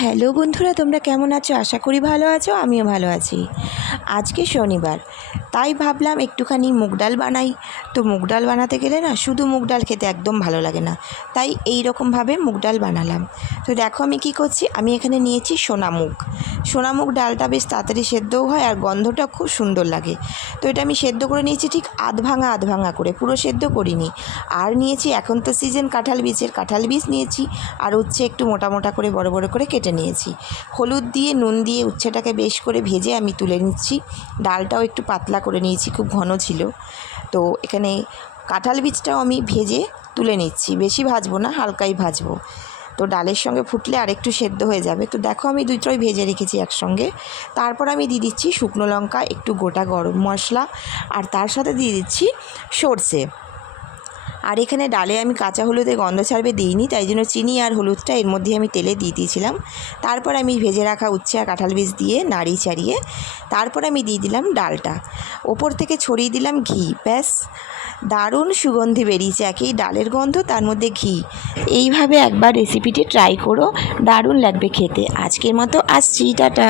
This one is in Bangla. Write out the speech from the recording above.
হ্যালো বন্ধুরা, তোমরা কেমন আছো? আশা করি ভালো আছো, আমিও ভালো আছি। আজকে শনিবার, তাই ভাবলাম একটুখানি মুগ ডাল বানাই। তো মুগ ডাল বানাতে গেলে না, শুধু মুগ ডাল খেতে একদম ভালো লাগে না। তাই এই রকমভাবে মুগ ডাল বানালাম। তো দেখো আমি কি করছি? আমি এখানে নিয়েছি সোনামুখ সোনামুগ ডালটা বেশ তাড়াতাড়ি সেদ্ধও হয় আর গন্ধটা খুব সুন্দর লাগে। তো এটা আমি সেদ্ধ করে নিয়েছি ঠিক আধ ভাঙা আধ ভাঙা করে, পুরো সেদ্ধ করিনি। আর নিয়েছি এখন তো সিজন কাঁঠাল বীজের কাঁঠাল বীজ নিয়েছি আর উচ্ছে একটু মোটা মোটা করে, বড় বড় করে কেটে নিয়েছি। হলুদ দিয়ে, নুন দিয়ে উচ্ছেটাকে বেশ করে ভেজে আমি তুলে নিচ্ছি। ডালটাও একটু পাতলা করে নিয়েছি, খুব ঘন ছিল। তো এখানে কাঁঠাল বীজটাও আমি ভেজে তুলে নিচ্ছি। বেশি ভাজবো না, হালকাই ভাজবো। তো ডালের সঙ্গে ফুটলে আর একটু সেদ্ধ হয়ে যাবে। তো দেখো আমি দুটোই ভেজে রেখেছি একসঙ্গে। তারপর আমি দিয়ে দিচ্ছি শুকনো লঙ্কা, একটু গোটা গরম মশলা, আর তার সাথে দিয়ে দিচ্ছি সর্ষে। আর এখানে ডালে আমি কাঁচা হলুদে গন্ধ ছাড়বে দিইনি, তাই জন্য চিনি আর হলুদটা এর মধ্যে আমি তেলে দিয়ে দিয়েছিলাম। তারপর আমি ভেজে রাখা উচ্ছে আর কাঁঠাল বীজ দিয়ে নাড়ি চাড়িয়ে তারপর আমি দিয়ে দিলাম ডালটা। ওপর থেকে ছড়িয়ে দিলাম ঘি। ব্যাস, দারুণ সুগন্ধি বেরিয়েছে একই ডালের গন্ধ, তার মধ্যে ঘি। এইভাবে একবার রেসিপিটি ট্রাই করো, দারুণ লাগবে খেতে। আজকের মতো আসছি, টাটা।